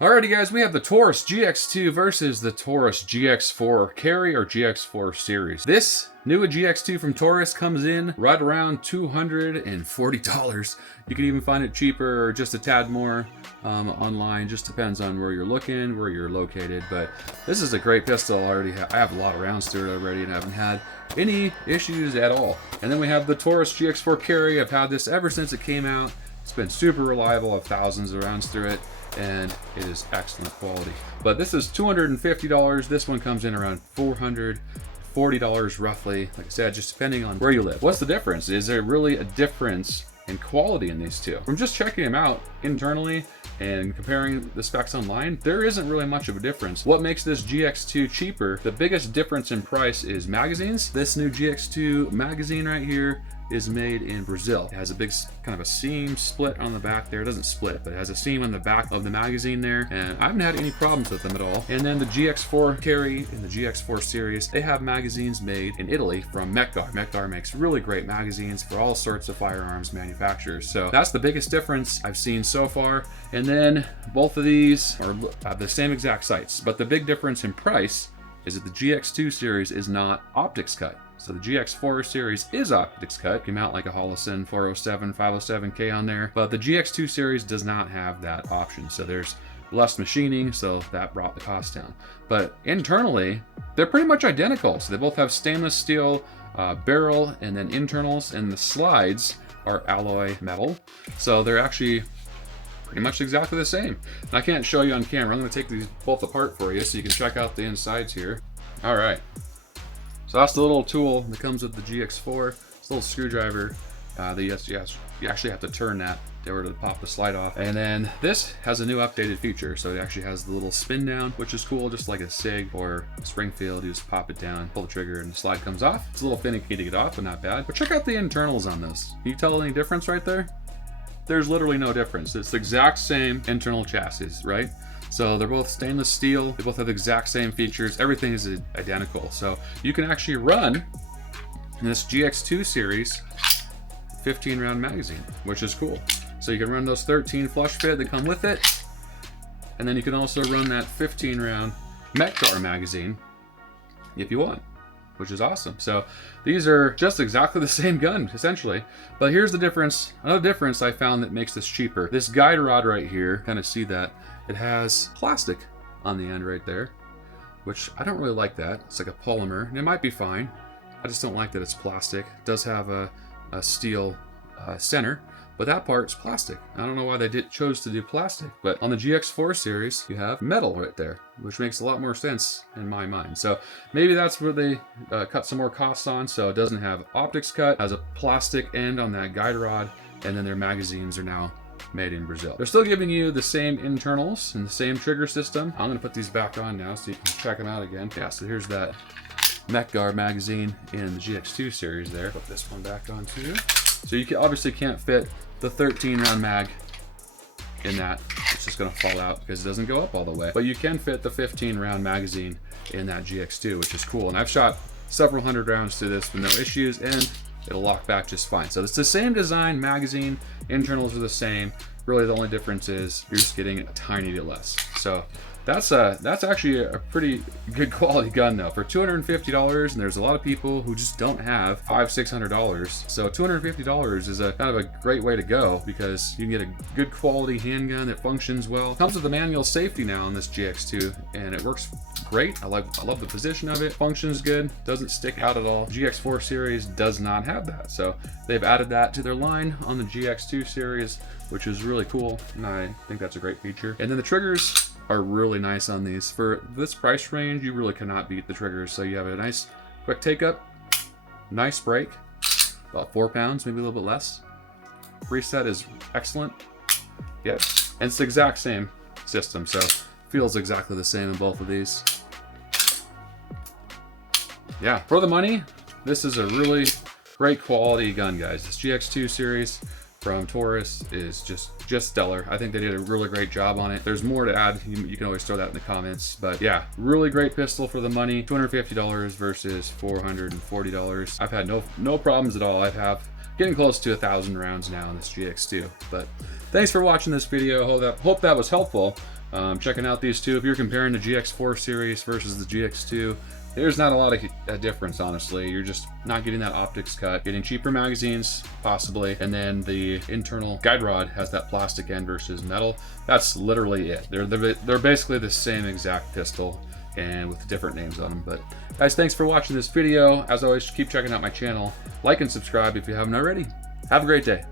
Alrighty guys, we have the Taurus Gx2 versus the Taurus Gx4 carry or Gx4 series. This new Gx2 from Taurus comes in right around $240. You can even find it cheaper or just a tad more online. Just depends on where you're looking, where you're located. But this is a great pistol. I have a lot of rounds through it already and haven't had any issues at all. And then we have the Taurus Gx4 carry. I've had this ever since it came out. It's been super reliable. I have thousands of rounds through it, and it is excellent quality. But this is $250. This one comes in around $440 roughly. Like I said, just depending on where you live. What's the difference? Is there really a difference in quality in these two? From just checking them out internally and comparing the specs online, there isn't really much of a difference. What makes this GX2 cheaper? The biggest difference in price is magazines. This new GX2 magazine right here is made in Brazil. It has a big kind of a seam split on the back there. It doesn't split, but it has a seam on the back of the magazine there, and I haven't had any problems with them at all. And then the GX4 carry in the GX4 series, they have magazines made in Italy from Mekgar. Mekgar makes really great magazines for all sorts of firearms manufacturers. So that's the biggest difference I've seen so far. And then both of these have the same exact sights, but the big difference in price is that the GX2 series is not optics cut. So the GX4 series is optics cut. Came out like a Holosun 407, 507K on there, but the GX2 series does not have that option. So there's less machining, so that brought the cost down. But internally, they're pretty much identical. So they both have stainless steel barrel and then internals, and the slides are alloy metal. So they're actually pretty much exactly the same. And I can't show you on camera. I'm gonna take these both apart for you so you can check out the insides here. All right. So that's the little tool that comes with the GX4. It's a little screwdriver. You actually have to turn that in order to pop the slide off. And then this has a new updated feature. So it actually has the little spin down, which is cool, just like a SIG or a Springfield. You just pop it down, pull the trigger, and the slide comes off. It's a little finicky to get off, but not bad. But check out the internals on this. Can you tell any difference right there? There's literally no difference. It's the exact same internal chassis, right? So they're both stainless steel. They both have the exact same features. Everything is identical. So you can actually run in this GX2 series 15 round magazine, which is cool. So you can run those 13 flush fit that come with it. And then you can also run that 15 round Mekgar magazine if you want, which is awesome. So these are just exactly the same gun, essentially. But here's the difference. Another difference I found that makes this cheaper. This guide rod right here, kind of see that, it has plastic on the end right there, which I don't really like that. It's like a polymer, and it might be fine. I just don't like that it's plastic. It does have a steel center, but that part's plastic. I don't know why they chose to do plastic, but on the GX4 series, you have metal right there, which makes a lot more sense in my mind. So maybe that's where they cut some more costs on, so it doesn't have optics cut, has a plastic end on that guide rod, and then their magazines are now made in Brazil. They're still giving you the same internals and the same trigger system. I'm gonna put these back on now so you can check them out again. Yeah, so here's that Mekgar magazine in the GX2 series there. Put this one back on too. So you obviously can't fit the 13 round mag in that. It's just gonna fall out because it doesn't go up all the way. But you can fit the 15 round magazine in that GX2, which is cool. And I've shot several hundred rounds through this with no issues, and it'll lock back just fine. So it's the same design, magazine, internals are the same. Really the only difference is you're just getting a tiny bit less. So that's actually a pretty good quality gun though. For $250, and there's a lot of people who just don't have $500–600. So $250 is a kind of a great way to go because you can get a good quality handgun that functions well. It comes with the manual safety now on this GX2, and it works great. I love the position of it. Functions good, doesn't stick out at all. GX4 series does not have that. So they've added that to their line on the GX2 series, which is really cool. And I think that's a great feature. And then the triggers are really nice on these. For this price range, you really cannot beat the triggers. So you have a nice quick take up, nice break, about 4 pounds, maybe a little bit less. Reset is excellent. Yeah, and it's the exact same system. So feels exactly the same in both of these. Yeah, for the money, this is a really great quality gun, guys. This GX2 series from Taurus is just stellar. I think they did a really great job on it. There's more to add. You can always throw that in the comments. But yeah, really great pistol for the money. $250 versus $440. I've had no problems at all. I have getting close to 1,000 rounds now in this GX2. But thanks for watching this video. Hope that was helpful. Checking out these two, if you're comparing the GX4 series versus the GX2, there's not a lot of difference, honestly. You're just not getting that optics cut, getting cheaper magazines, possibly, and then the internal guide rod has that plastic end versus metal. That's literally it. They're basically the same exact pistol, and with different names on them. But guys, thanks for watching this video. As always, keep checking out my channel. Like and subscribe if you haven't already. Have a great day.